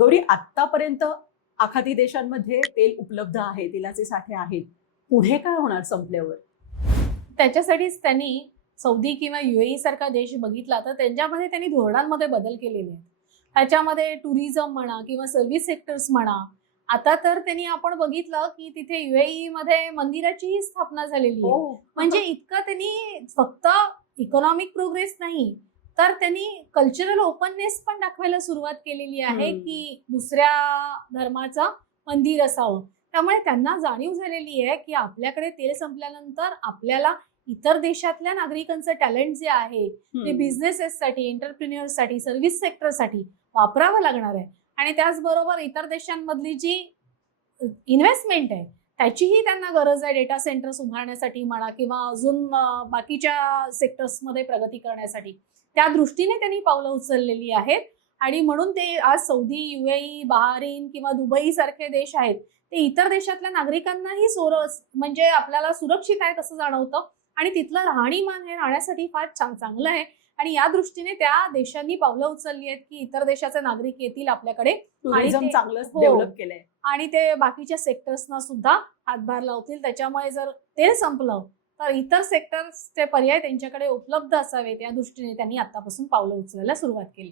गौरी, आतापर्यंत आखाती देशांमध्ये तेल उपलब्ध आहे, तेलाचे साठे आहेत. पुढे काय होणार संपल्यावर? त्याच्यासाठीच त्यांनी सौदी किंवा UAE सारखा देश बघितला तर त्यांच्यामध्ये त्यांनी धोरणांमध्ये बदल केलेले आहेत. त्याच्यामध्ये टुरिझम म्हणा किंवा सर्व्हिस सेक्टर्स म्हणा. आता तर त्यांनी आपण बघितलं की तिथे UAE मध्ये मंदिराचीही स्थापना झालेली आहे. म्हणजे इतकं त्यांनी फक्त इकॉनॉमिक प्रोग्रेस नाही तर त्यांनी कल्चरल ओपननेस पण दाखवायला सुरुवात केलेली आहे की दुसऱ्या धर्माचं मंदिर असावं. त्यामुळे त्यांना जाणीव झालेली आहे की आपल्याकडे तेल संपल्यानंतर आपल्याला इतर देशातल्या नागरिकांचं टॅलेंट जे आहे ते बिझनेसेससाठी, एंटरप्रिन्युअर्ससाठी, सर्व्हिस सेक्टरसाठी वापरावं लागणार आहे. आणि त्याचबरोबर इतर देशांमधली जी इन्व्हेस्टमेंट आहे त्याचीही त्यांना गरज आहे, डेटा सेंटर्स उभारण्यासाठी म्हणा किंवा अजून बाकीच्या सेक्टर्समध्ये प्रगती करण्यासाठी. त्या दृष्टीने त्यांनी पावलं उचललेली आहेत. आणि म्हणून ते आज सौदी, UAE, बहारीन किंवा दुबई सारखे देश आहेत ते इतर देशातल्या नागरिकांनाही म्हणजे आपल्याला सुरक्षित आहे तसं जाणवतं. आणि तिथलं राहणीमान हे राहण्यासाठी फार चांगलं आहे. आणि या दृष्टीने त्या देशांनी पावलं उचलली आहेत की इतर देशाचे नागरिक येतील आपल्याकडे, टुरिझम चांगलं डेव्हलप केलंय आणि ते बाकीच्या सेक्टर्सना सुद्धा हातभार लावतील. त्याच्यामुळे जर तेल संपलं तर इतर सेक्टर्सचे पर्याय त्यांच्याकडे उपलब्ध असावेत या दृष्टीने त्यांनी आतापासून पावलं उचलायला सुरुवात केली.